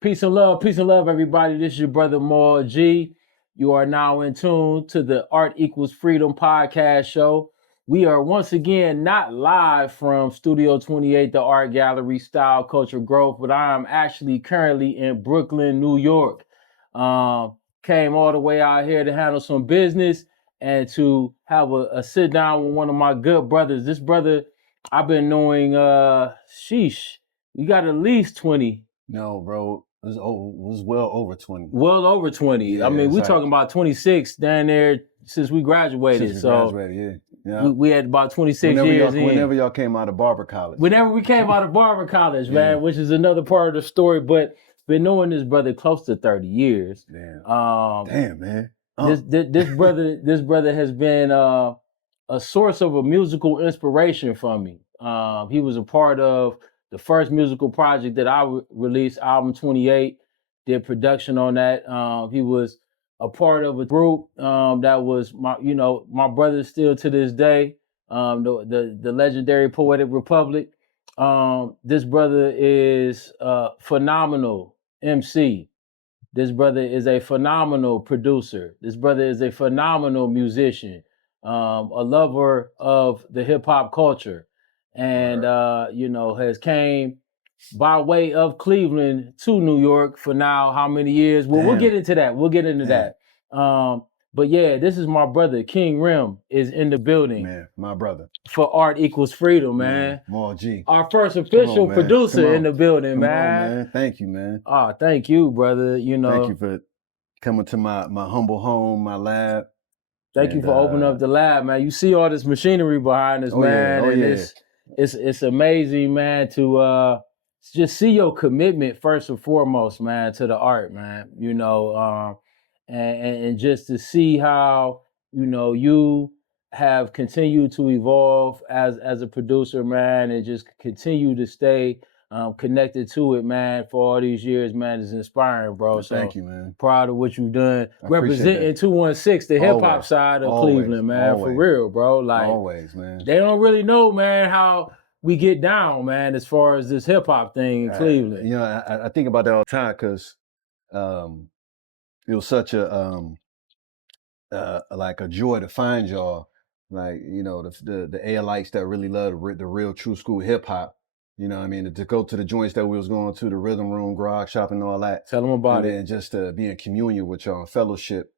Peace and love, everybody. This is your brother Maal G. You are now in tune to the Art Equals Freedom podcast show. We are once again not live from Studio 28, the Art Gallery, Style, Culture, Growth, but I am actually currently in Brooklyn, New York. Came all the way out here to handle some business and to have a sit down with one of my good brothers. This brother I've been knowing, we got at least 20. No, bro. It was well over 20. Well over 20. Yeah, I mean, we're exactly. talking about 26 down there since we graduated. Yeah. We had about 26 years in. Whenever y'all came out of barber college. Whenever we came out of barber college, man, which is another part of the story. But been knowing this brother close to 30 years. Damn, man. This brother has been a source of a musical inspiration for me. He was a part of the first musical project that I released, album 28, did production on that. He was a part of a group that was my brother still to this day, the legendary Poetic Republic. This brother is a phenomenal MC. This brother is a phenomenal producer. This brother is a phenomenal musician, a lover of the hip hop culture, and has came by way of Cleveland to New York for now how many years? Well, we'll get into that. But yeah, this is my brother, King Rem, is in the building. Man, my brother. For Art Equals Freedom, man. Maal G. Our first official producer in the building, Come man. on, man. Thank you, man. Oh, thank you, brother. Thank you for coming to my humble home, my lab. Thank you for opening up the lab, man. You see all this machinery behind us, man. It's amazing, man, to just see your commitment first and foremost, man, to the art, man. And just to see how you have continued to evolve as a producer, man, and just continue to stay connected to it, man, for all these years, man, is inspiring, bro. So thank you, man. Proud of what you've done. Representing 216, the hip hop side of Cleveland, man, for real, bro. Like always, man. They don't really know, man, how we get down, man, as far as this hip hop thing in Cleveland. I think about that all the time because it was such a like a joy to find y'all, like the ALites that really love the real true school hip hop. You know what I mean? To go to the joints that we was going to, the rhythm room, grog shop, and all that. Tell them about it. And just to be in communion with y'all, fellowship.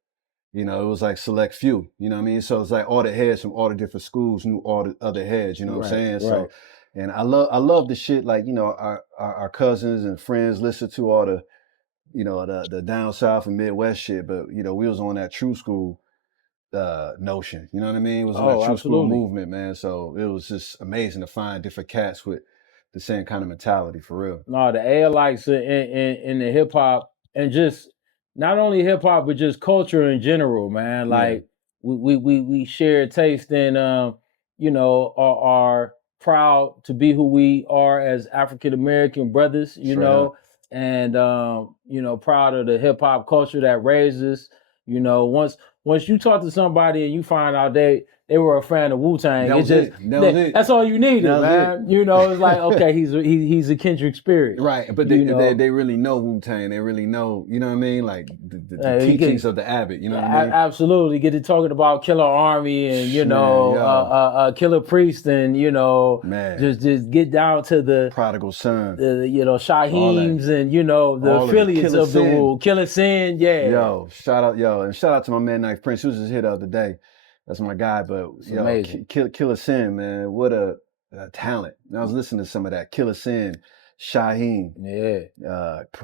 It was like select few. You know what I mean? So it's like all the heads from all the different schools knew all the other heads. You know what I'm saying? Right. So, and I love the shit. Like our cousins and friends listen to all the the down south and Midwest shit. But we was on that true school notion. You know what I mean? It was on that true school movement, man. So it was just amazing to find different cats with the same kind of mentality, for real. No, the ALites in the hip hop, and just not only hip hop but just culture in general, man. Like we share taste and are proud to be who we are as African American brothers, and proud of the hip hop culture that raises. Once you talk to somebody and you find out they were a fan of Wu-Tang, that's all you needed, man. It's like, okay, he's a kindred spirit. Right, but they really know Wu-Tang. They really know, you know what I mean? Like the teachings of the Abbot, you know what I mean? Absolutely. Get to talking about Killer Army and, Killer Priest and, just get down to the Prodigal Son. Shaheems and, the affiliates of the Wu. Killer Sin, yeah. Shout out to my man Knife Prince. He was just here the other day. That's my guy, but Killer Sin, man, what a talent. And I was listening to some of that. Killer Sin, Shaheem,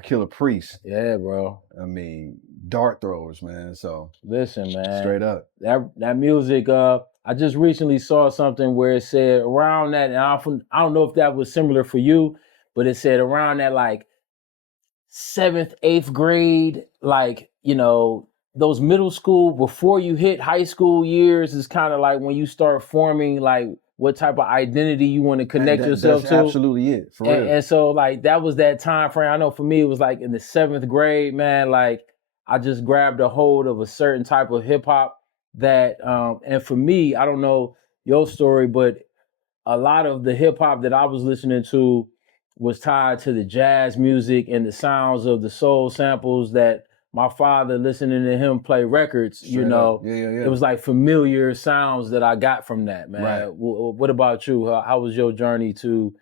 Killer Priest. Yeah, bro. I mean, dart throwers, man. So listen, man. Straight up. That music, I just recently saw something where it said around that, and I don't know if that was similar for you, but it said around that like 7th, 8th grade, like, those middle school before you hit high school years is kind of like when you start forming like what type of identity you want to connect yourself to. That's absolutely it, for real. And so like that was that time frame. I know for me it was like in the 7th grade, man. Like I just grabbed a hold of a certain type of hip hop that, and for me, I don't know your story, but a lot of the hip hop that I was listening to was tied to the jazz music and the sounds of the soul samples that my father, listening to him play records, you Straight know, up. Yeah. it was like familiar sounds that I got from that, man. Right. What about you? How was your journey to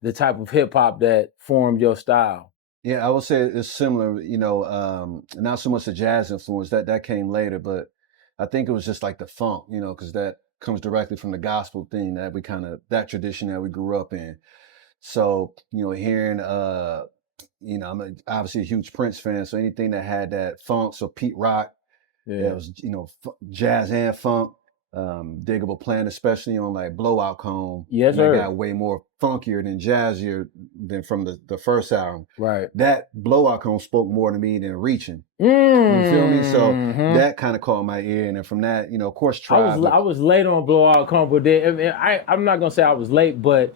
the type of hip hop that formed your style? Yeah, I would say it's similar, you know, not so much the jazz influence that came later, but I think it was just like the funk, you know, because that comes directly from the gospel thing that we kind of that tradition that we grew up in. So, you know, hearing you know, obviously a huge Prince fan, so anything that had that funk, so Pete Rock, yeah, it was, you know, jazz and funk. Diggable Plan, especially on like Blowout Cone, Yes, and that sir. got way more funkier than jazzier than from the first album. Right. That Blowout Cone spoke more to me than Reaching. You feel me? So that kind of caught my ear, and then from that, you know, of course, Tribe. I was late on Blowout Cone, but then I mean, I'm not gonna say I was late, but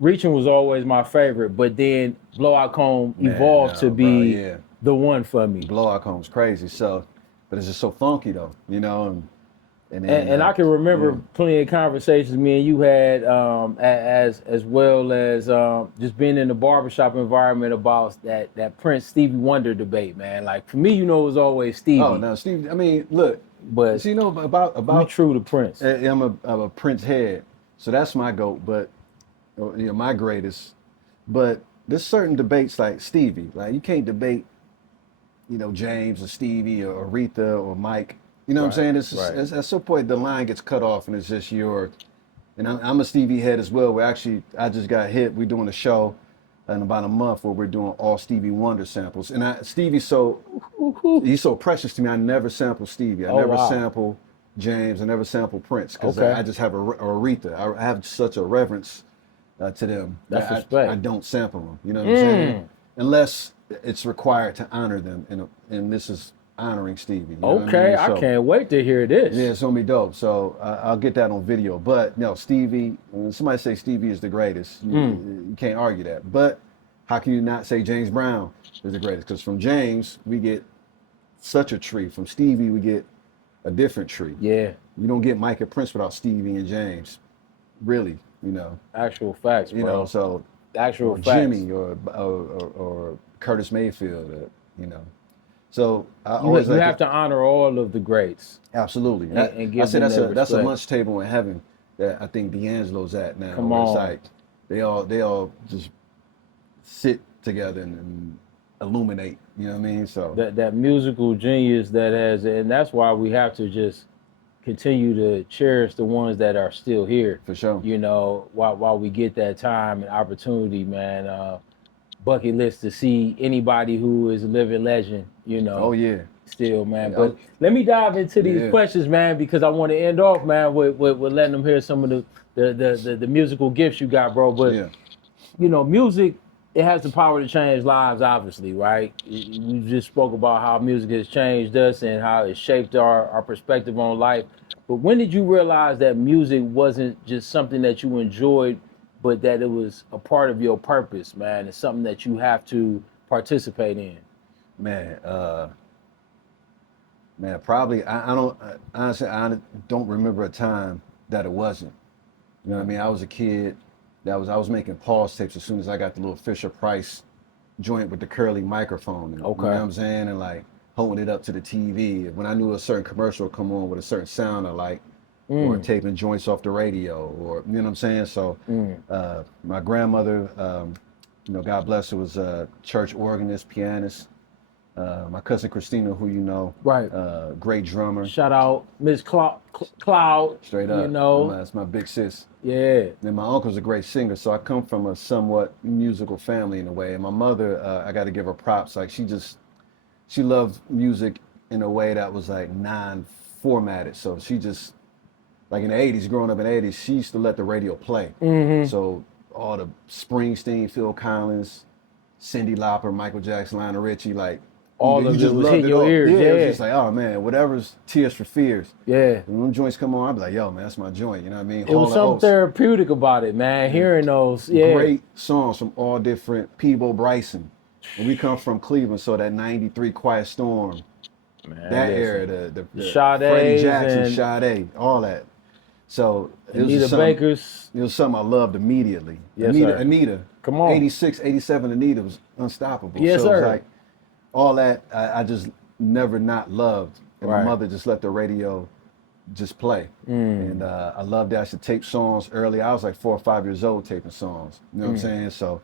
Reaching was always my favorite. But then Blowout Cone evolved to bro, be yeah, the one for me. Blowout Cone's crazy. So, but it's just so funky though, you know, and then And I can remember yeah. plenty of conversations me and you had, as well as just being in the barbershop environment about that Prince Stevie Wonder debate, man. Like for me, you know, it was always Stevie. Oh no, Steve. I mean, look, but so, you know about you true to Prince. I'm a Prince head, so that's my goat. But you know, my greatest. But there's certain debates like Stevie. Like you can't debate, you know, James or Stevie or Aretha or Mike. You know what I'm saying? It's, just, it's at some point the line gets cut off and it's just your. And I'm a Stevie head as well. I just got hit. We're doing a show in about a month where we're doing all Stevie Wonder samples. And he's so precious to me. I never sample Stevie. I never sample James. I never sample Prince because I just have a Aretha. I have such a reverence to them. That's respect. I don't sample them. You know what I'm saying? Unless it's required to honor them, and this is honoring Stevie. You know what I mean? So, I can't wait to hear this. yeah, it's gonna be dope. So I'll get that on video. But no, Stevie. When somebody say Stevie is the greatest, you can't argue that. But how can you not say James Brown is the greatest? Because from James we get such a tree. From Stevie we get a different tree. Yeah. You don't get Mike and Prince without Stevie and James. Really, you know. Actual facts, bro. You know, so actual or facts. Jimmy or Curtis Mayfield, you know. So you have to honor all of the greats. Absolutely. And give I said them that's a lunch table in heaven that I think D'Angelo's at now. Come on. It's like they all just sit together and illuminate. You know what I mean? So that musical genius that has, and that's why we have to just continue to cherish the ones that are still here. For sure. You know, while we get that time and opportunity, man. Bucket list to see anybody who is a living legend, you know. Oh yeah. Still, man. But let me dive into these questions, man, because I want to end off, man, with letting them hear some of the musical gifts you got, bro. But you know, music, it has the power to change lives, obviously, right? You just spoke about how music has changed us and how it shaped our perspective on life. But when did you realize that music wasn't just something that you enjoyed, but that it was a part of your purpose, man? It's something that you have to participate in. Man, probably I don't honestly I don't remember a time that it wasn't. You know what I mean? I was a kid I was making pause tapes as soon as I got the little Fisher Price joint with the curly microphone. You know what I'm saying? And like holding it up to the TV. When I knew a certain commercial would come on with a certain sound I like, or taping joints off the radio, or you know what I'm saying? So my grandmother, you know, God bless her, was a church organist, pianist. My cousin Christina, who you know, great drummer. Shout out Miss Cloud. Straight up, you know, that's my big sis. Yeah. And my uncle's a great singer, so I come from a somewhat musical family in a way. And my mother, I got to give her props. Like she loved music in a way that was like non-formatted. So she just, like in the 80s, growing up in the 80s, she used to let the radio play. So all the Springsteen, Phil Collins, Cyndi Lauper, Michael Jackson, Lionel Richie, like all of it was hitting your ears. Yeah, it was just like, oh man, whatever's Tears for Fears. Yeah. When them joints come on, I'd be like, yo man, that's my joint. You know what I mean? It was something therapeutic about it, man. Hearing those, great songs from all different. Peebo Bryson. And we come from Cleveland, so that '93 Quiet Storm, man, that era, the Freddie Jackson, Sade, all that. So Anita Baker's. It was something I loved immediately. Yes, Anita, Come on. 86, 87 Anita was unstoppable. Yes, So it was sir. like all that I just never not loved. And my Right. mother just let the radio just play. And I loved that. I should tape songs early. I was like 4 or 5 years old taping songs. You know what I'm saying? So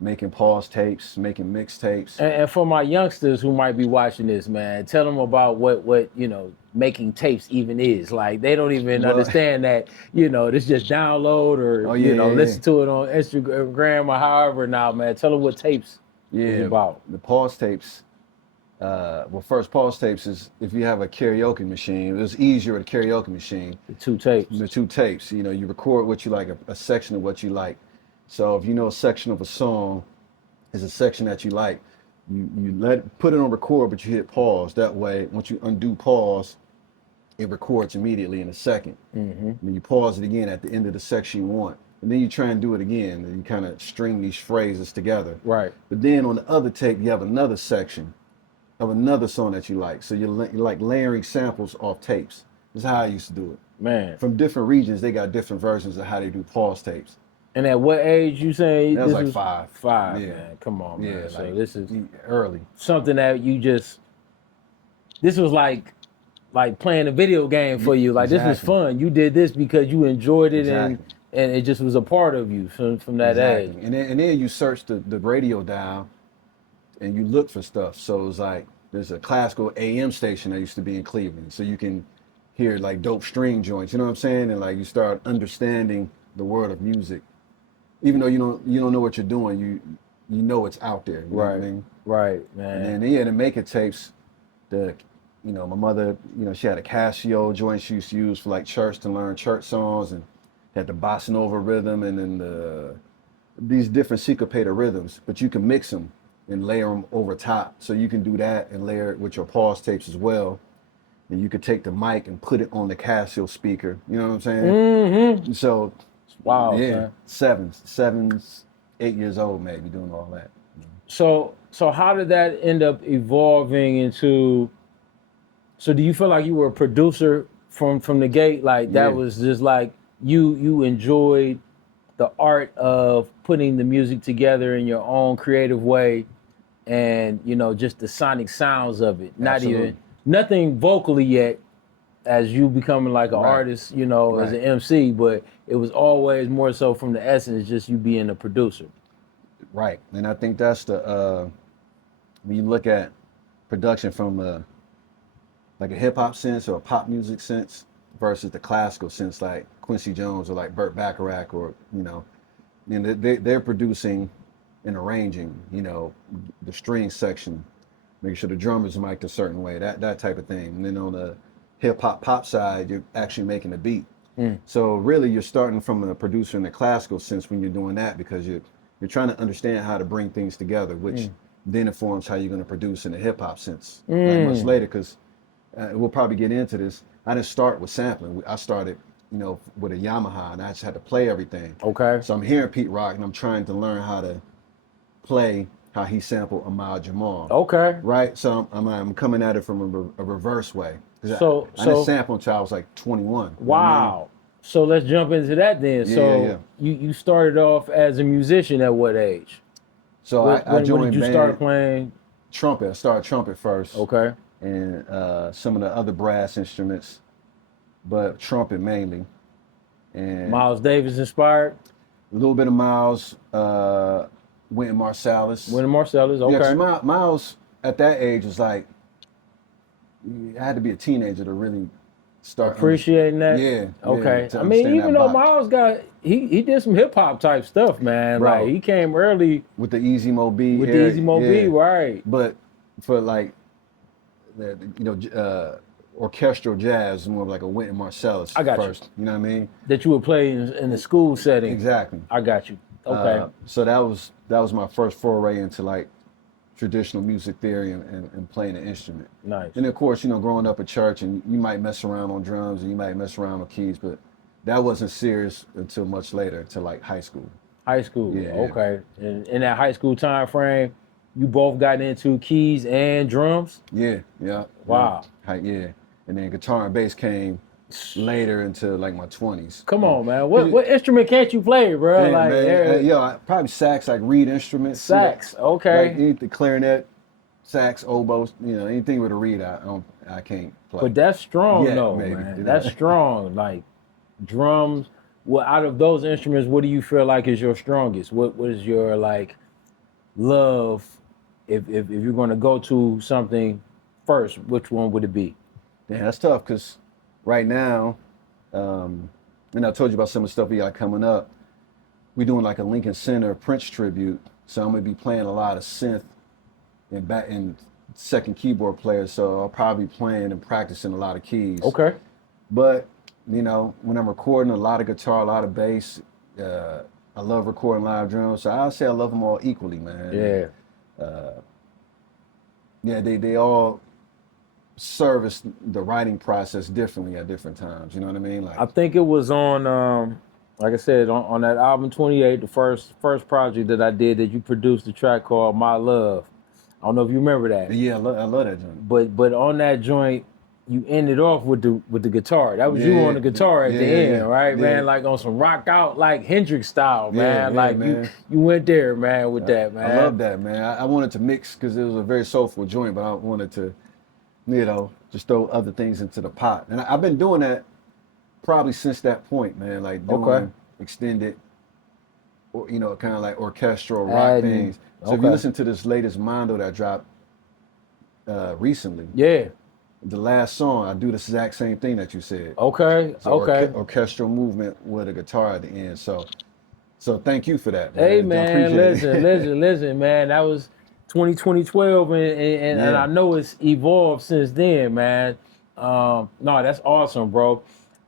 making pause tapes, making mixtapes. And for my youngsters who might be watching this, man, tell them about what you know making tapes even is. Like they don't even Well- understand that this just download or Oh, yeah, yeah, listen yeah. to it on Instagram or however. Now, man, tell them what tapes is Yeah, about. the pause tapes. Well, first pause tapes is if you have a karaoke machine. It was easier with a karaoke machine. The 2 tapes. The 2 tapes. You know, you record what you like, a section of what you like. So if you know a section of a song is a section that you like, you put it on record, but you hit pause. That way, once you undo pause, it records immediately in a second. And then you pause it again at the end of the section you want. And then you try and do it again. And you kind of string these phrases together. Right. But then on the other tape, you have another section of another song that you like. So you're like layering samples off tapes. This is how I used to do it. Man. From different regions, they got different versions of how they do pause tapes. And at what age you saying? That was like 5. 5, Yeah. man. Come on, man. Yeah, So like this is early. something that this was like playing a video game for you. Like this was Exactly. fun. You did this because you enjoyed it Exactly. and it just was a part of you from that age. And then you search the radio dial and you look for stuff. So it's like there's a classical AM station that used to be in Cleveland. So you can hear like dope string joints, you know what I'm saying? And like you start understanding the world of music. Even though you don't know what you're doing, you know it's out there. You know what I mean? Right, man. And then yeah, to make it tapes, my mother, she had a Casio joint she used to use for like church to learn church songs, and had the bossa nova rhythm, and then these different syncopated rhythms. But you can mix them and layer them over top, so you can do that and layer it with your pause tapes as well. And you could take the mic and put it on the Casio speaker. You know what I'm saying? Mm-hmm. So, Wow, yeah, son. 7, 8 years old, maybe doing all that. So how did that end up evolving into? So do you feel like you were a producer from the gate? Like that Yeah. was just like you enjoyed the art of putting the music together in your own creative way, and just the sonic sounds of it. Absolutely. Nothing vocally yet, as you becoming like an Right. artist, as Right. an MC, but it was always more so from the essence, just you being a producer. Right, and I think that's the when you look at production from like a hip hop sense or a pop music sense versus the classical sense, like Quincy Jones or like Burt Bacharach, or they're producing and arranging, the string section, making sure the drummers mic'd a certain way, that type of thing. And then on the hip hop pop side, you're actually making the beat. So really, you're starting from a producer in the classical sense when you're doing that, because you're trying to understand how to bring things together, which then informs how you're going to produce in the hip hop sense. Like much later, because we'll probably get into this. I didn't start with sampling. I started, with a Yamaha, and I just had to play everything. Okay. So I'm hearing Pete Rock, and I'm trying to learn how to play how he sampled a Maal Jamal. Okay. Right. So I'm coming at it from a reverse way. So I didn't sample until I was like 21. Wow. So let's jump into that then. Yeah, so yeah. You started off as a musician at what age? So I joined when did you band start playing? trumpet. I started trumpet first. Okay. And some of the other brass instruments, but trumpet mainly. And Miles Davis inspired? a little bit of Miles, Wynton Marsalis. Wynton Marsalis, okay. Yeah, 'cause Miles at that age was like, I had to be a teenager to really start appreciating that? Yeah. Okay. To I mean, understand even that though vibe. Miles he did some hip hop type stuff, man. Bro. Like he came early with the Easy Mo B. with era, the Easy Mo B, yeah. right? But for like, orchestral jazz is more of like a Wynton Marsalis I got you. first. You know what I mean? That you would play in the school setting. Exactly. I got you. Okay. So that was my first foray into like traditional music theory and playing an instrument. Nice. And of course, growing up at church, and you might mess around on drums and you might mess around with keys, but that wasn't serious until much later, until like high school. High school. Yeah. Okay. And in that high school time frame, you both got into keys and drums? Yeah. Wow. Yeah. And then guitar and bass came later into like my 20s. Come on, man. What instrument can't you play, bro? Damn, Like man. Probably sax, like reed instruments. sax. You know, like Okay. anything, clarinet, sax, oboe. You know, anything with a reed, I can't play. But that's strong, Yet, though, maybe. man. You know? That's strong. Like drums. Well, out of those instruments, what do you feel like is your strongest? What is your like love? If you're gonna go to something first, which one would it be? Yeah, that's tough because right now, and I told you about some of the stuff we got coming up. We're doing like a Lincoln Center Prince tribute, so I'm gonna be playing a lot of synth and second keyboard player. So I'll probably be playing and practicing a lot of keys. Okay. But you know, when I'm recording, a lot of guitar, a lot of bass. I love recording live drums, so I'll say I love them all equally, man. Yeah. Yeah, they all service the writing process differently at different times. You know what I mean? Like, I think it was on, like I said, on that album 28, the first project that I did that you produced the track called My Love. I don't know if you remember that. yeah, I love that joint. But on that joint, you ended off with the guitar. That was you on the guitar at the end, right, man? Like on some rock out, like Hendrix style, man. Like man. you went there, man, with that, man. I love that, man. I wanted to mix because it was a very soulful joint, but I wanted to, you know, just throw other things into the pot. And I've been doing that probably since that point, man. Like doing extended, or you know, kind of like orchestral rock things. So if you listen to this latest Mondo that dropped recently, the last song, I do the exact same thing that you said. Okay. Orchestral movement with a guitar at the end. So thank you for that, man. Hey, I man, appreciate it. listen, man. That was 2012, and I know it's evolved since then, man. No, that's awesome, bro.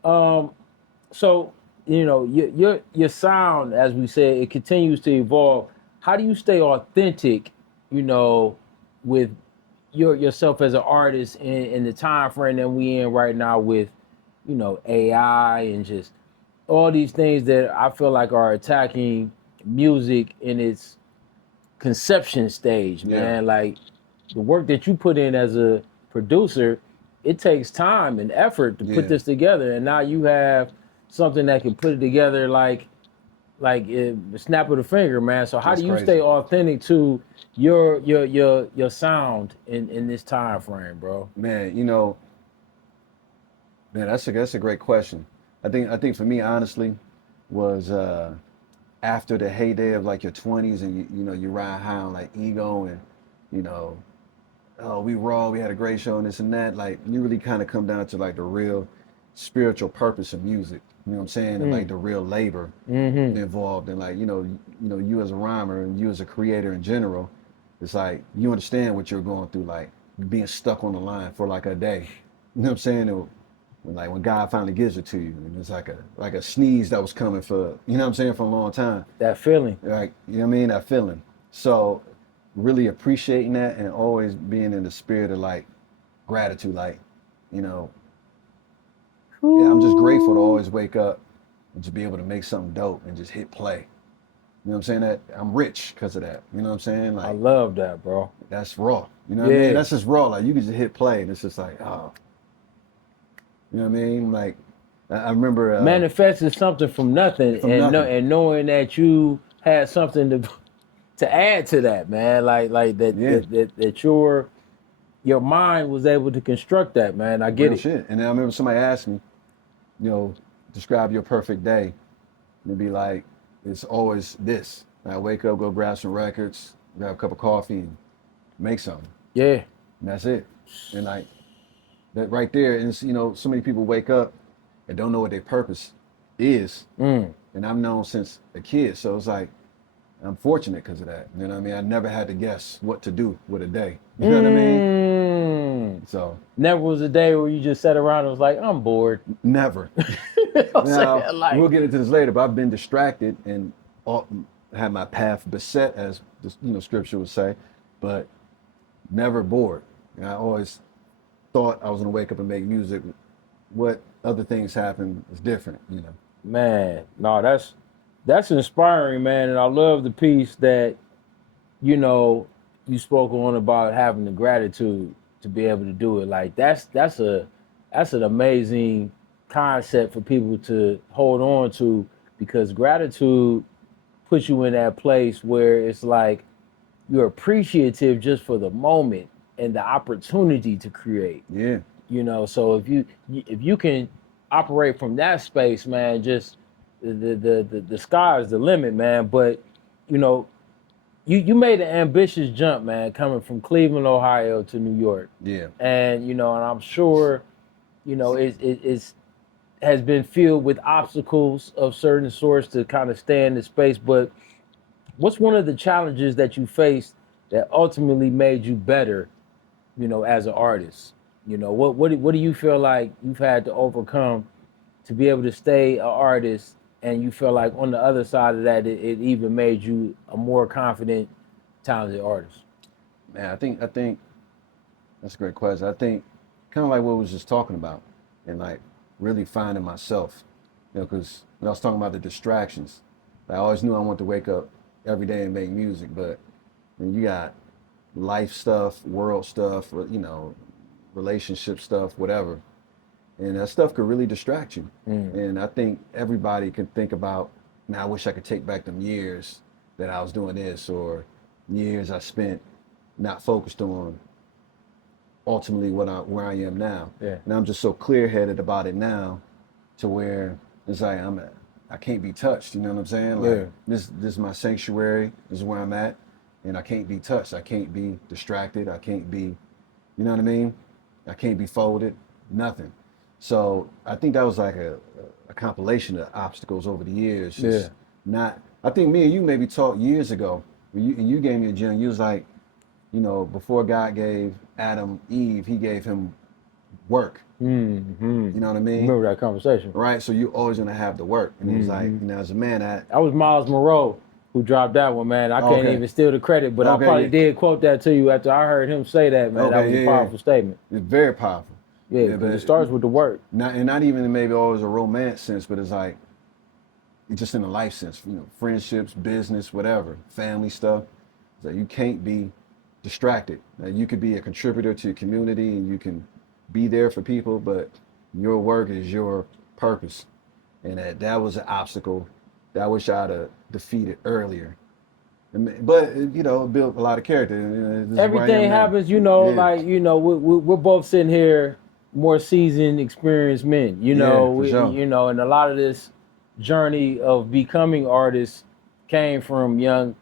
So you know, your sound, as we said, it continues to evolve. How do you stay authentic, you know, with yourself as an artist in the time frame that we in right now with, you know, AI and just all these things that I feel like are attacking music in its conception stage, man. Like the work that you put in as a producer, it takes time and effort to put this together, and now you have something that can put it together like the snap of the finger, man. So how do you stay authentic to your sound in this time frame, bro? Man, you know, man, that's a great question. I think for me, honestly, was after the heyday of like your 20s and you know you ride high on like ego and you know, oh, we raw, we had a great show and this and that. Like you really kind of come down to like the real spiritual purpose of music. You know what I'm saying? And like the real labor involved, and like you as a rhymer and you as a creator in general, it's like you understand what you're going through, like being stuck on the line for like a day. You know what I'm saying? Or when God finally gives it to you, and it's like a sneeze that was coming for, you know what I'm saying, for a long time. That feeling, like, you know what I mean? That feeling. So really appreciating that and always being in the spirit of like gratitude, like, you know. Yeah, I'm just grateful to always wake up and to be able to make something dope and just hit play. You know what I'm saying? That I'm rich because of that. You know what I'm saying? Like, I love that, bro. That's raw. You know what I mean? That's just raw. Like you can just hit play and it's just like, oh. You know what I mean? Like I remember manifesting something from nothing, and knowing that you had something to add to that, man. Like that your mind was able to construct that, man. I get real it. Shit. And then I remember somebody asked me, you know, describe your perfect day. And it'd be like, it's always this. I wake up, go grab some records, grab a cup of coffee, and make something. Yeah. And that's it. And like that right there, and it's, you know, so many people wake up and don't know what their purpose is. And I've known since a kid, so it's like I'm fortunate because of that. You know what I mean? I never had to guess what to do with a day. You know what I mean? So never was a day where you just sat around and was like, I'm bored. Never. Now, we'll get into this later, but I've been distracted and had my path beset, as the scripture would say, but never bored. And I always thought I was gonna wake up and make music. What other things happen is different, you know. Man, no, that's inspiring, man. And I love the piece that, you know, you spoke on about having the gratitude to be able to do it. Like that's an amazing concept for people to hold on to, because gratitude puts you in that place where it's like you're appreciative just for the moment and the opportunity to create. Yeah. You know, so if you can operate from that space, man, just the sky is the limit, man. But you know, you made an ambitious jump, man, coming from Cleveland, Ohio to New York. Yeah. And you know, and I'm sure, you know, it's has been filled with obstacles of certain sorts to kind of stay in the space. But what's one of the challenges that you faced that ultimately made you better, you know, as an artist? You know, what do you feel like you've had to overcome to be able to stay an artist, and you feel like on the other side of that, it even made you a more confident, talented artist? Man, I think that's a great question. I think kind of like what we was just talking about, and like really finding myself, you know, because when I was talking about the distractions, I always knew I wanted to wake up every day and make music, but when you got life stuff, world stuff, you know, relationship stuff, whatever, and that stuff could really distract you. And I think everybody can think about, man, I wish I could take back them years that I was doing this, or years I spent not focused on ultimately where I am now. Yeah. And I'm just so clear headed about it now, to where it's like I can't be touched. You know what I'm saying? Like Yeah. this is my sanctuary. This is where I'm at, and I can't be touched. I can't be distracted. I can't be, you know what I mean? I can't be folded. Nothing. So I think that was like a compilation of obstacles over the years. Just not. I think me and you maybe talked years ago. You gave me a gem. You was like, you know, before God gave Adam Eve, he gave him work. Mm-hmm. You know what I mean? Remember that conversation? Right. So you always gonna have the work. And he was like, you know, as a man, That was Miles Monroe who dropped that one, man. I can't Okay. even steal the credit, but I Okay, probably yeah. did quote that to you after I heard him say that, man. That Okay, was a yeah, powerful statement. it's very powerful. Yeah, because it starts with the work. Not even maybe always a romance sense, but it's like just in a life sense, you know, friendships, business, whatever, family stuff. It's like you can't be distracted. Now, you could be a contributor to your community and you can be there for people, but your work is your purpose. And that was an obstacle that I wish I'd have defeated earlier. But you know, it built a lot of character. And this is where I am Everything now. happens, you know, Yeah. like, you know, we're both sitting here more seasoned, experienced men, you know, Yeah, for sure. you know, and a lot of this journey of becoming artists came from young,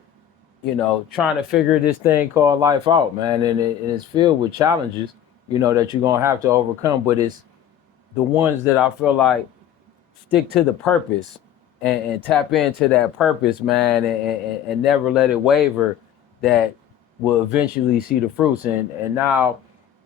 you know, trying to figure this thing called life out, man. And it's filled with challenges, you know, that you're going to have to overcome. But it's the ones that I feel like stick to the purpose and tap into that purpose, man, and never let it waver, that will eventually see the fruits. And now,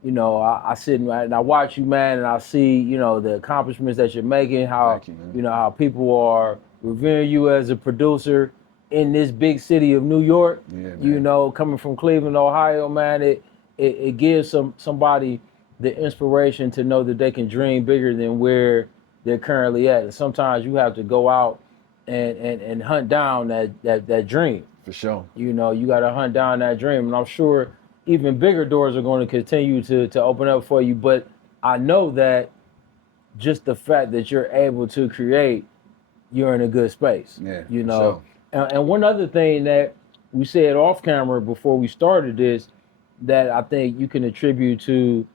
you know, I sit and I watch you, man, and I see, you know, the accomplishments that you're making, how, Thank you, man. you know, how people are revering you as a producer in this big city of New York. Yeah, man. You know, coming from Cleveland, Ohio, man, it gives somebody the inspiration to know that they can dream bigger than where they're currently at. And sometimes you have to go out and hunt down that dream. For sure. You know, you got to hunt down that dream. And I'm sure even bigger doors are going to continue to open up for you. But I know that just the fact that you're able to create, you're in a good space. Yeah, You for know, sure. and one other thing that we said off camera before we started this, that I think you can attribute to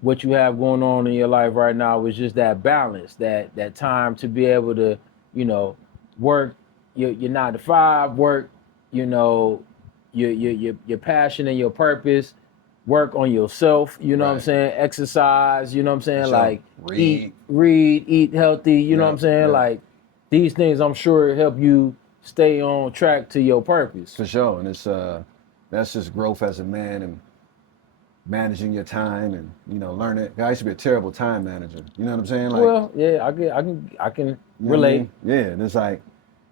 what you have going on in your life right now is just that balance, that time to be able to, you know, work your 9 to 5, work, you know, your passion and your purpose, work on yourself, you know what I'm Right. saying, exercise, you know what I'm saying, sure. like Read. eat healthy, you know what I'm saying, yeah. like these things I'm sure help you stay on track to your purpose. For sure. And it's that's just growth as a man and managing your time and, you know, learning. I used to be a terrible time manager. You know what I'm saying? Like, Well, yeah, I can you know relate. what I mean? Yeah. And it's like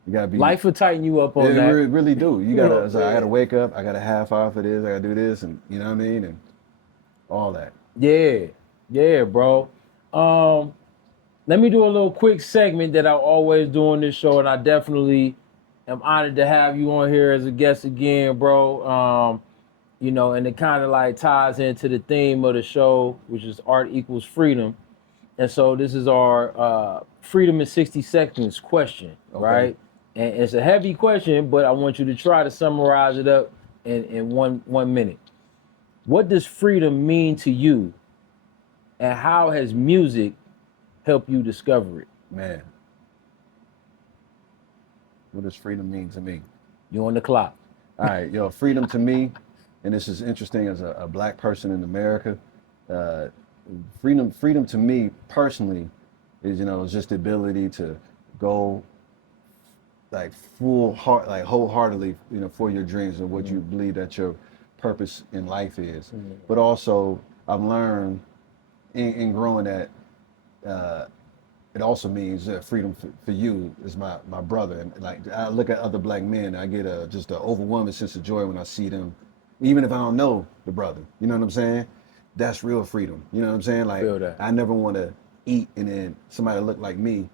you gotta be Life will tighten you up on it that. really do. You gotta it's like, I Yeah. gotta wake up, I gotta half hour for this, I gotta do this, and you know what I mean? And all that. Yeah, bro. Um, Let me do a little quick segment that I always do on this show, and I definitely am honored to have you on here as a guest again, bro. You know, and it kind of like ties into the theme of the show, which is art equals freedom. And so this is our freedom in 60 seconds question, Okay. right? And it's a heavy question, but I want you to try to summarize it up in 1 minute. What does freedom mean to you, and how has music helped you discover it? Man, what does freedom mean to me? You on the clock. All right, yo, freedom to me, and this is interesting as a black person in America. Freedom to me personally is, is just the ability to go like full heart, like wholeheartedly, for your dreams and what you believe that your purpose in life is. But also, I've learned in growing that it also means that freedom for you is my brother. And like I look at other black men, I get just an overwhelming sense of joy when I see them, even if I don't know the brother. You know what I'm saying? That's real freedom. You know what I'm saying? Like Feel that. I never want to eat and then somebody look like me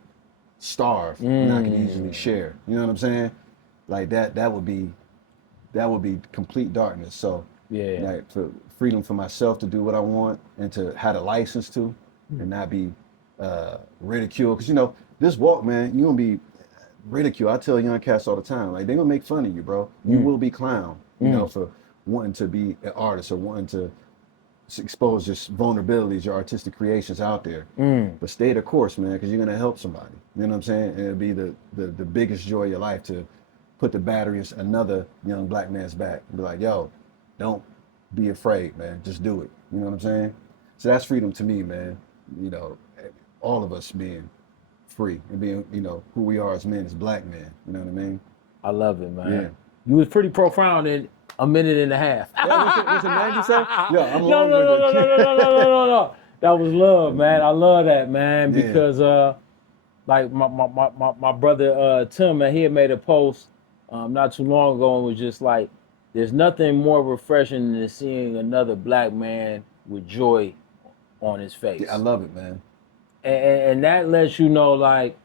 starve and I can easily share. You know what I'm saying? Like that would be complete darkness. So Yeah. like for freedom for myself to do what I want and to have a license to and not be ridiculed. Because this walk, man, you're gonna be ridiculed. I tell young cats all the time, like they're gonna make fun of you, bro. You will be clowned, for wanting to be an artist or wanting to expose your vulnerabilities, your artistic creations out there. But stay the course, man, because you're gonna help somebody. You know what I'm saying? And it'll be the biggest joy of your life to put the battery in another young black man's back and be like, yo, don't be afraid, man. Just do it. You know what I'm saying? So that's freedom to me, man. All of us being free and being, who we are as men, as black men. You know what I mean? I love it, man. Yeah. You was pretty profound in a minute and a half. Yeah, was it 90 seconds? Yeah, I'm No. No. That was love, man. I love that, man, Yeah. because like my brother Tim, man, he had made a post not too long ago and was just like, there's nothing more refreshing than seeing another black man with joy on his face. I love it, man. And that lets you know, like,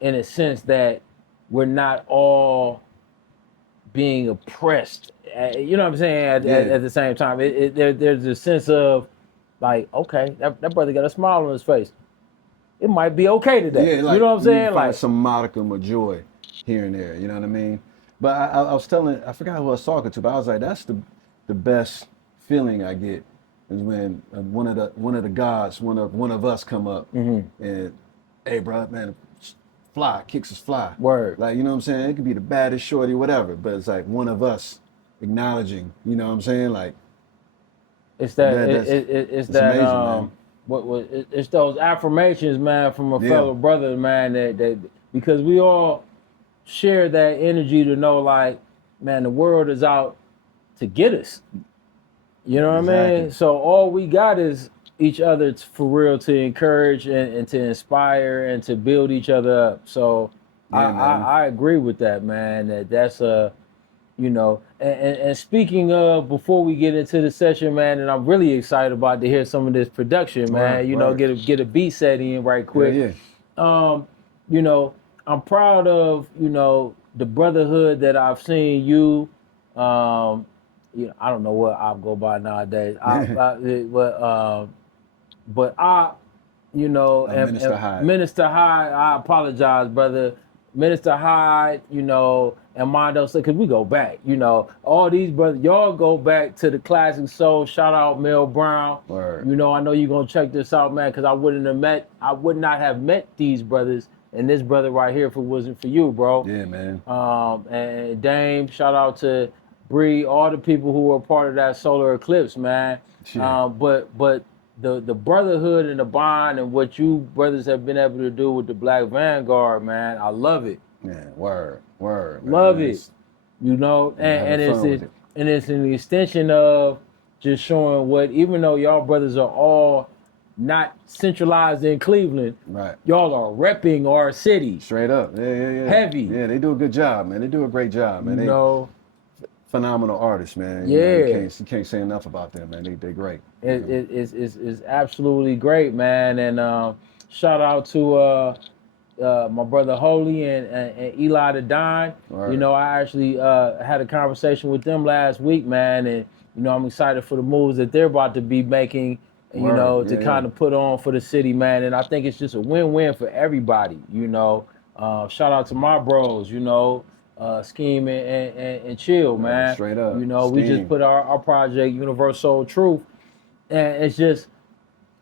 in a sense that we're not all being oppressed. You know what I'm saying? At the same time, there's a sense of like, okay, that brother got a smile on his face. It might be okay today. Yeah, like, you know what I'm saying? Find Like some modicum of joy here and there. You know what I mean? But I was telling, I forgot who I was talking to, but I was like, that's the best feeling I get is when one of the gods, one of us come up and, hey, bro, man, fly kicks us fly. Word. Like, you know what I'm saying? It could be the baddest shorty, whatever, but it's like one of us acknowledging. You know what I'm saying? Like it's that it's amazing, man. It's those affirmations, man, from a fellow brother, man, that because we all share that energy to know, like, man, the world is out to get us. You know what I mean? So all we got is each other for real to encourage and to inspire and to build each other up. So I agree with that, man. That's and speaking of, before we get into the session, man, and I'm really excited about to hear some of this production, man. Get a beat set in right quick. Yeah. I'm proud of the brotherhood that I've seen you. I don't know what I'll go by nowadays. Minister Hyde. Minister Hyde, I apologize, brother. Minister Hyde, and Mondo, because we go back, all these brothers, y'all go back to the classic soul. Shout out Mel Brown. Word. I know you're gonna check this out, man, because I would not have met these brothers and this brother right here if it wasn't for you, bro. Yeah, man. And Dame, shout out to Bree, all the people who were part of that solar eclipse, man. Yeah. But the brotherhood and the bond and what you brothers have been able to do with the Black Vanguard, man, I love it. Man, word, man. Love it. And it's an extension of just showing what, even though y'all brothers are all not centralized in Cleveland, right? Y'all are repping our city. Straight up, yeah. Heavy. Yeah, they do a good job, man. They do a great job, man. Phenomenal artists, man. Yeah. You can't say enough about them, man. They're great. It's absolutely great, man. And shout out to my brother Holy and Eli the Don. Right. I actually had a conversation with them last week, man, and I'm excited for the moves that they're about to be making you know, to Yeah, kind of put on for the city, man. And I think it's just a win-win for everybody, you know. Shout out to my bros, you know, Scheme and Chill, man. Straight up. You know, we just Steam. put our project, Universal Truth, and it's just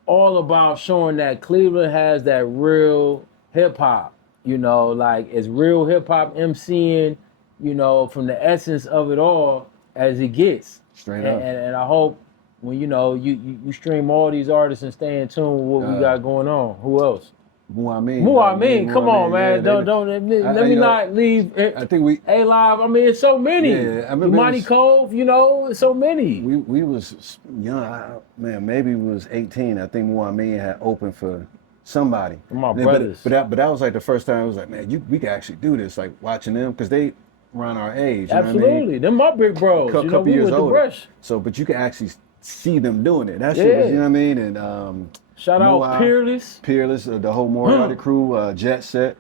all about showing that Cleveland has that real hip hop, you know, like it's real hip hop MCing, you know, from the essence of it all as it gets. Straight up. And I hope when you stream all these artists and stay in tune with what we got going on. Who else? Muamin, Come on, man. yeah, Don't let me not leave. I think we A-Live. I mean, it's so many. Yeah, I remember Imani Cove, you know, it's so many. we was young, man. Maybe we was 18. I think Muamin had opened for somebody. My brothers. But that was like the first time I was like, man, we can actually do this. Like watching them because they around our age. You Absolutely, know what I mean? them my big bros. You know, we with the brush. So, but you can actually see them doing it. That shit was, you know what I mean? And shout out Peerless, the whole Moriarty crew, Jet Set,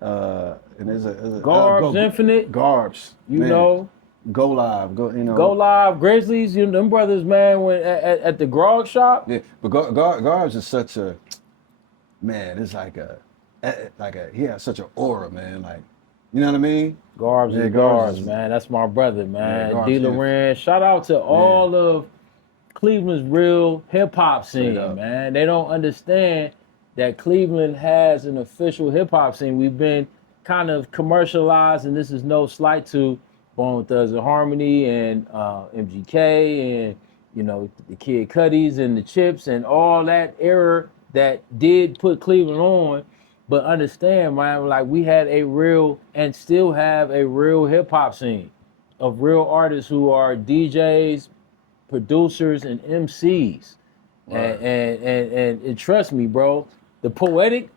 and there's a Garbs Infinite, Garbs, you know, Go Live, Go Live, Grizzlies, you know, them brothers, man, when at the grog shop. Yeah, but Garbs is such a man. It's like he has such an aura, man. Like, you know what I mean? Garbs and Garbs, man. That's my brother, man. Yeah, D. Loren. Shout out to all of Cleveland's real hip hop scene, man. They don't understand that Cleveland has an official hip hop scene. We've been kind of commercialized, and this is no slight to Bone Thugs and Harmony and MGK and, you know, the Kid Cuddies and the Chips and all that era that did put Cleveland on. But understand, man, like we had a real and still have a real hip hop scene of real artists who are DJs, producers, and MCs. Right. And trust me, bro, the poetic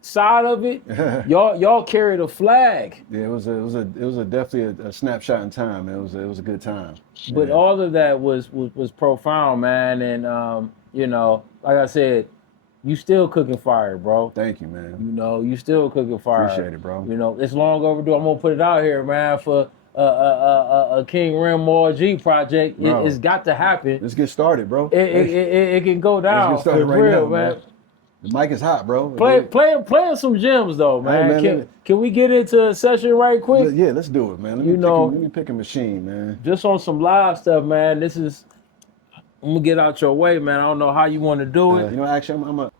side of it, y'all carried a flag. Yeah, it was definitely a snapshot in time. It was a good time. But all of that was profound, man. And you know, like I said, you still cooking fire, bro. Thank you, man. You know, you still cooking fire. Appreciate it, bro. You know, it's long overdue. I'm gonna put it out here, man, for a King Rem Maal G project. It's got to happen. Let's get started, bro. It can go down. Let's get started for real, man. The mic is hot, bro. Playing some gems though, man. Hey, man can we get into a session right quick? Yeah, let's do it, man. Let me pick a machine, man. Just on some live stuff, man. I'm gonna get out your way, man. I don't know how you want to do it. You know, actually, I'm a.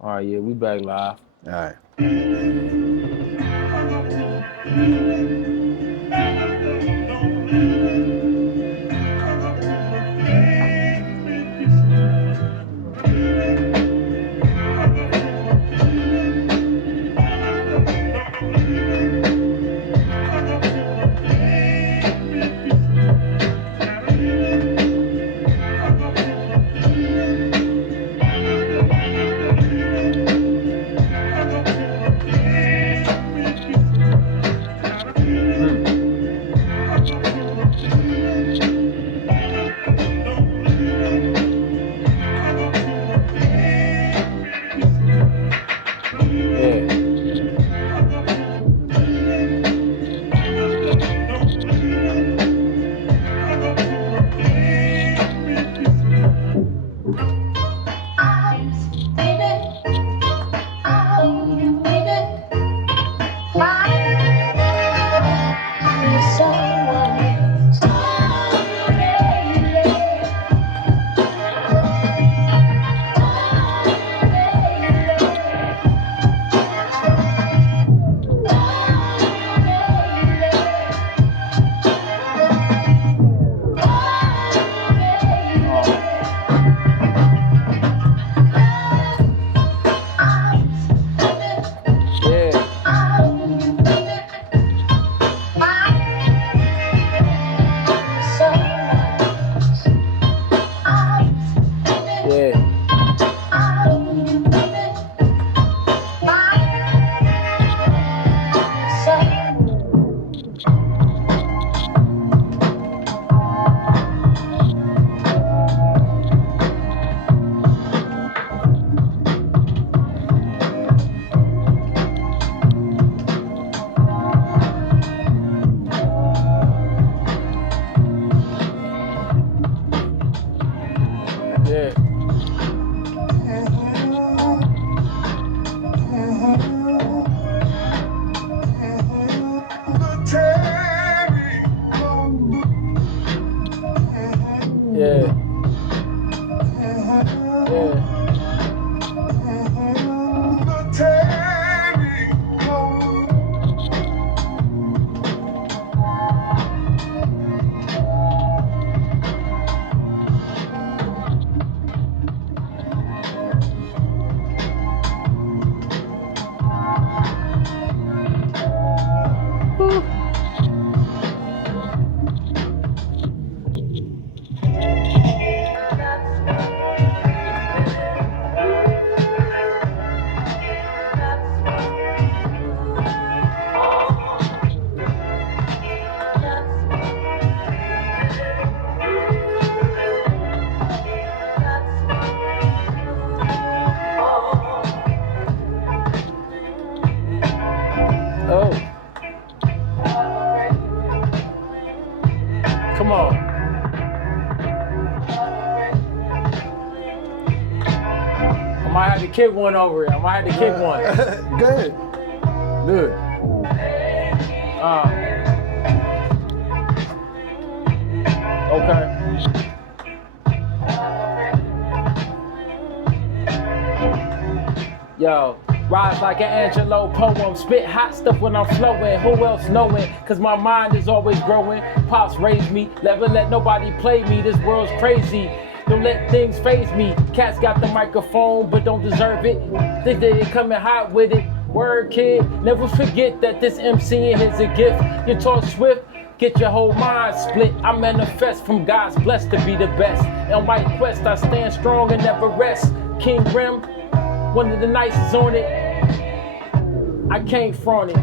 All right, yeah, we back live. All right. Thank you. Yeah. Yeah. Oh. Come on. I might have to kick one over it. I might have to kick one. Good. Good. Okay. Yo, rise like an Angelo poem. Spit hot stuff when I'm flowing. Who else knowing? Cause my mind is always growing. Pops raised me. Never let nobody play me. This world's crazy. Don't let things faze me. Cats got the microphone, but don't deserve it. Think that they coming hot with it. Word, kid. Never forget that this MCing is a gift. You talk swift. Get your whole mind split. I manifest from God's blessed to be the best. On my quest, I stand strong and never rest. King Rem, one of the nicest on it. I can't front it.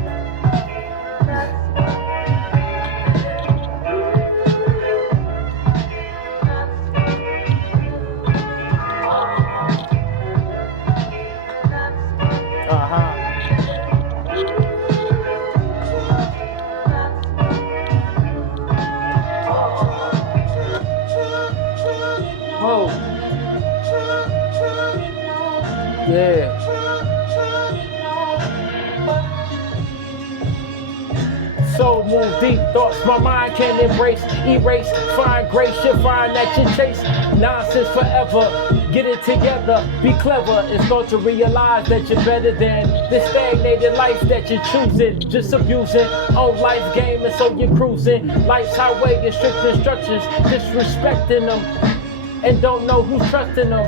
Oh. Yeah. Soul move deep, thoughts my mind can embrace, erase, find grace, you find that you chase nonsense forever. Get it together, be clever, and start to realize that you're better than this stagnated life that you're choosing, just abusing. On life game, and so you're cruising. Life's highway and strict instructions, disrespecting them, and don't know who's trusting them.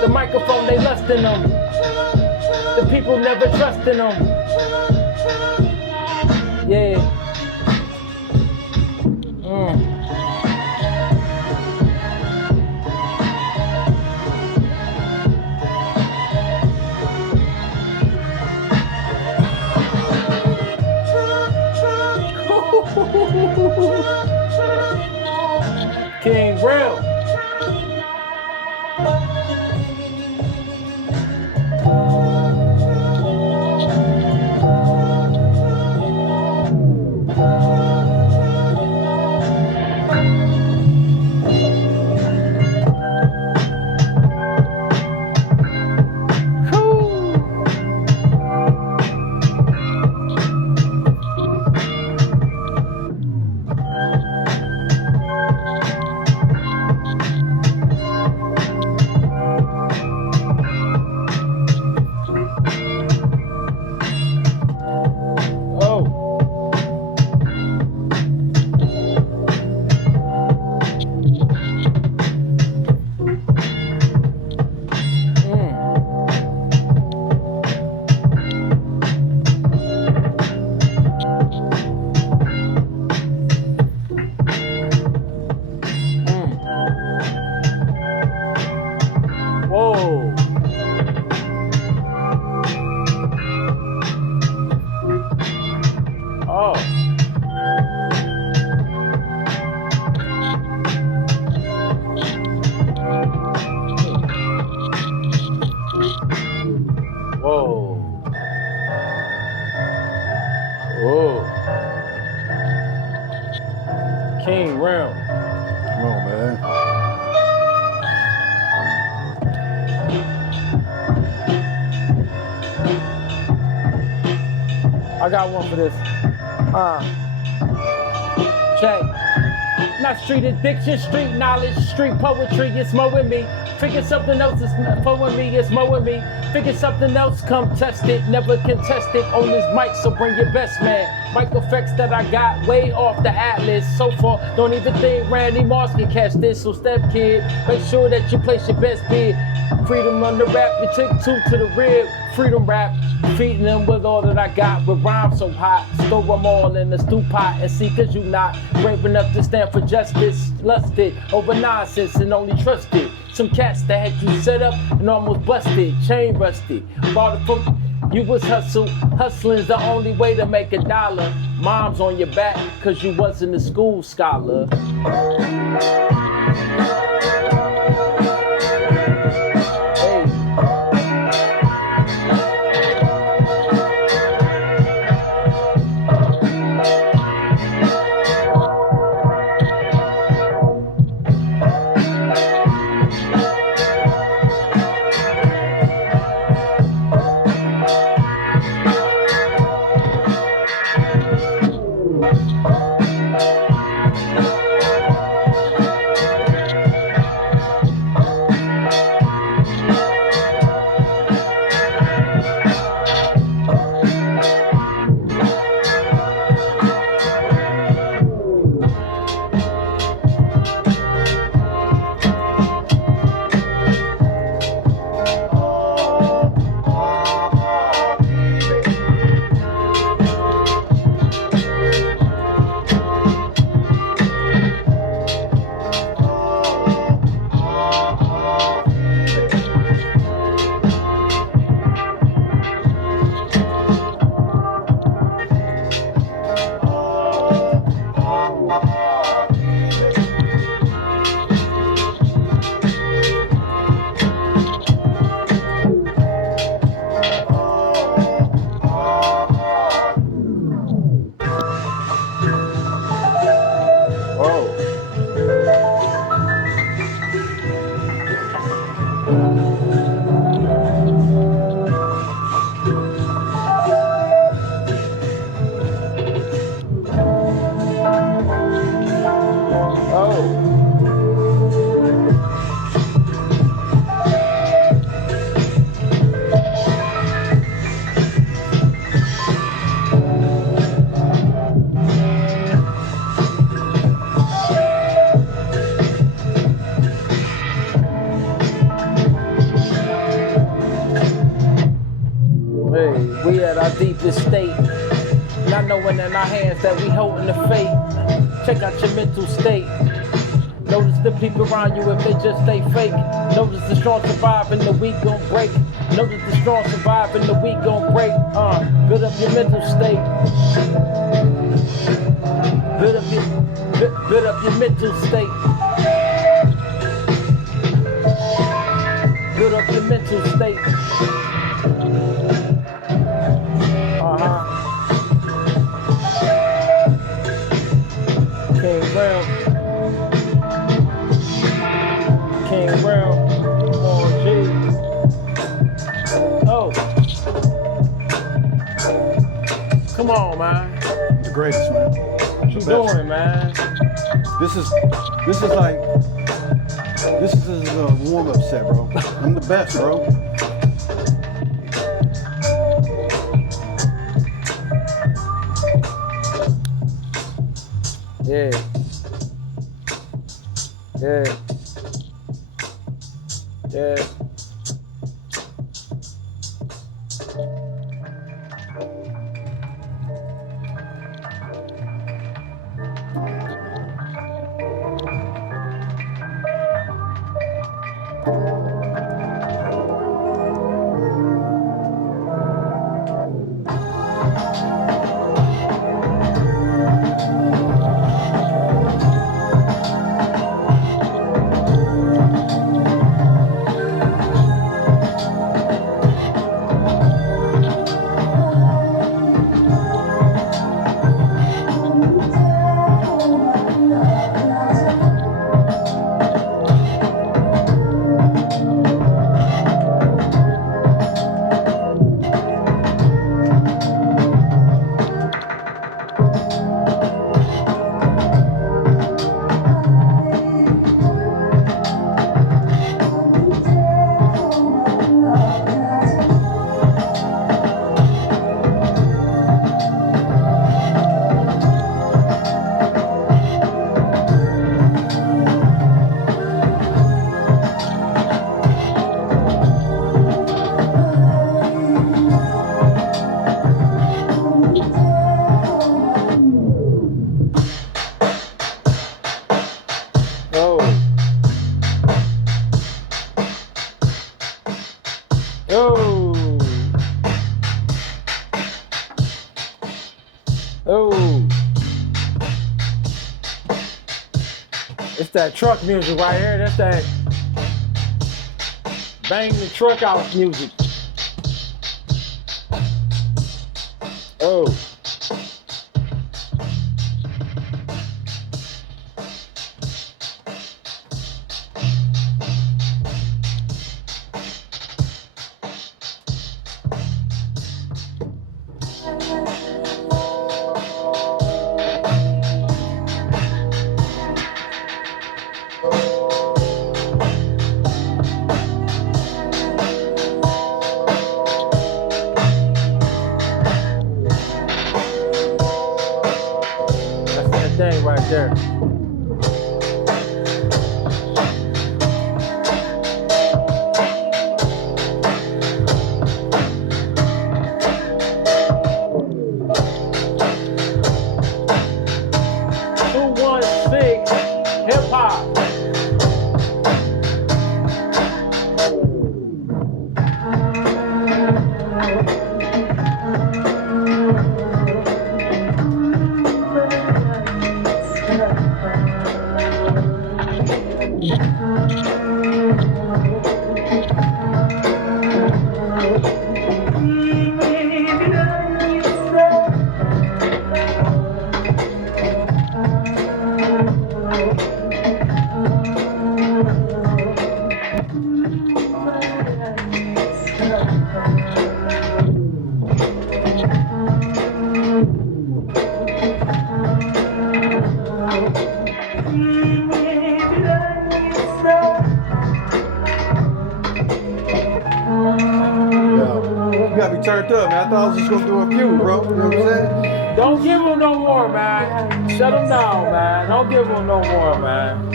The microphone, they lusting them. The people never trusting them. Yeah. King Rem. Whoa. Oh. Whoa. Whoa. King Rem. Come on, man. I got one for this. Check. not street addiction, street knowledge, street poetry, it's more in me. Figure something else is more in me, it's more in me. Figure something else, come test it, never contest it on this mic, so bring your best man. Mic effects that I got way off the atlas. So far, don't even think Randy Moss can catch this. So step kid, make sure that you place your best bid. Freedom on the rap, you took two to the rib. Freedom rap, feeding them with all that I got. With rhymes so hot, store them all in the stew pot. And see, cause you not brave enough to stand for justice. Lusted over nonsense and only trusted. Some cats that had you set up and almost busted. Chain rusted, bought it from you was hustling's the only way to make a dollar. Mom's on your back, cause you wasn't a school scholar. We at our deepest state, not knowing in our hands that we holding the fate. Check out your mental state. Notice the people around you if they just stay fake. Notice the strong survive and the weak gon' break. Notice the strong survive and the weak gon' break. Build up your mental state. Build up your mental state. Build up your mental state. King Rem. King Rem. Maal G. Oh. Come on, man. The greatest, man. What you doing, man? This is a warm-up set, bro. I'm the best, bro. Yeah. Yeah. Yeah. that truck music right here. That's that bang the truck out music. Oh. That's that thing right there. Hip hop. You got me turned up, man. I thought I was just gonna do a few, bro. You know what I'm saying? Don't give him no more, man. Shut him down, man. Don't give him no more, man.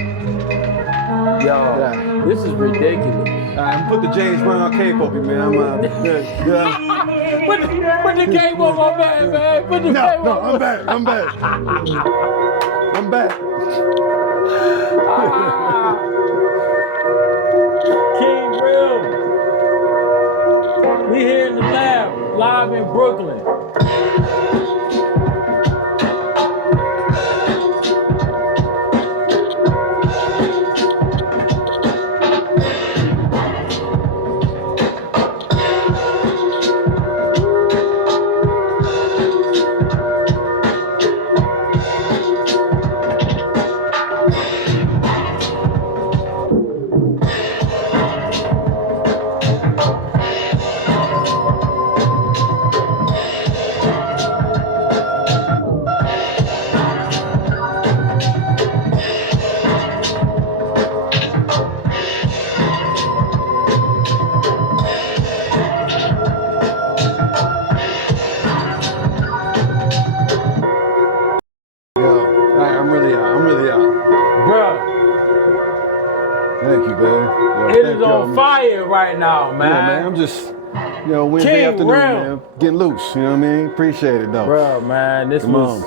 Yo, this is ridiculous. I'm put the James Brown cape up you, man. I'm Put the cape on my back, man. Put the cape no, on. I'm back. I'm back. King Rem. We here in the lab, live in Brooklyn. I'm really out. Bruh. Thank you, man. It is on fire right now, man. Yeah, man. I'm just, Wednesday King afternoon, Rem. man. Getting loose, you know what I mean? Appreciate it, though. Bruh, man, this was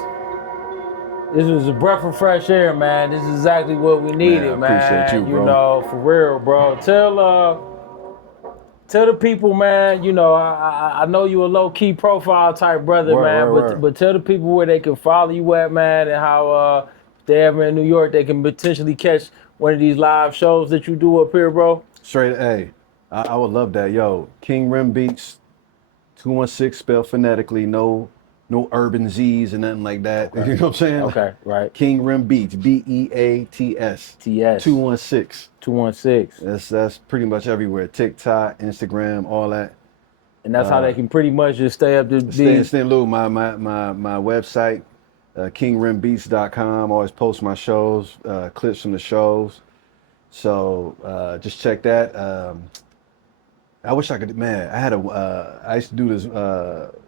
a breath of fresh air, man. This is exactly what we needed, man. Appreciate you, bro. You know, for real, bro. Tell the people, man, I know you a low-key profile type brother, man, but tell the people where they can follow you at, man, and how if they ever in New York, they can potentially catch one of these live shows that you do up here, bro. Straight A. I would love that. Yo, King Rem Beats, 216 spelled phonetically, no urban Z's and nothing like that. Okay. You know what I'm saying? Okay, right. King Rem Beats, BEATS. TS. 216. 216. That's pretty much everywhere. TikTok, Instagram, all that. And that's how they can pretty much just stay up to Stay in lieu. My website, kingrembeats.com. Always post my shows, clips from the shows. So just check that. I wish I could, man. I used to do this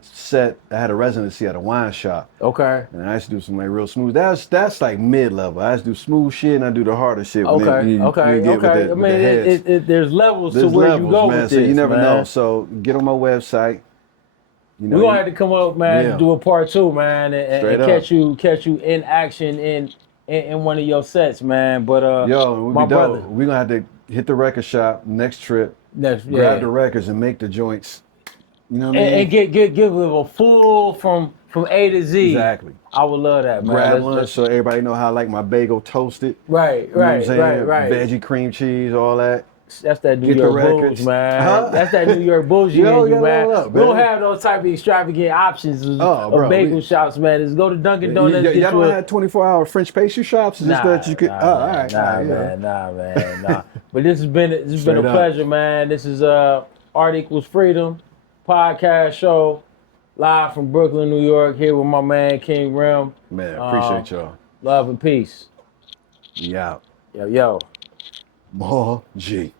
set. I had a residency at a wine shop. Okay. And I used to do some like real smooth. That's like mid level. I used to do smooth shit and I do the harder shit. Okay. I mean, there's levels to where you go man, with so this, you never man. know. So get on my website. We're gonna have to come up, man, and do a part 2, man, and catch you in action in one of your sets, man. But my brother, we're gonna have to hit the record shop next trip. Grab the records and make the joints You know what I mean? and give them a full from A to Z. Exactly. I would love that, man. Grab Let's- lunch let's- so everybody know how I like my bagel toasted. right, You know what I'm right, saying? right. Veggie cream cheese, all that. That's that New Get the York records. bougie, man. Huh? That's that New York bougie Yo, in you, you gotta man. level up, We don't man. have those type of extravagant options Oh, of bro, bagel we- shops, man. Just go to Dunkin' Donuts. Y'all get don't you a, have 24-hour French pastry shops? Is this that you could? nah, Oh, all man, right, nah, all right, man, nah, man, nah. But this has been a Straight up. pleasure, man. This is Art Equals Freedom podcast show live from Brooklyn, New York. Here with my man King Rem. Man, appreciate y'all. Love and peace. We out. Yo. Maal G.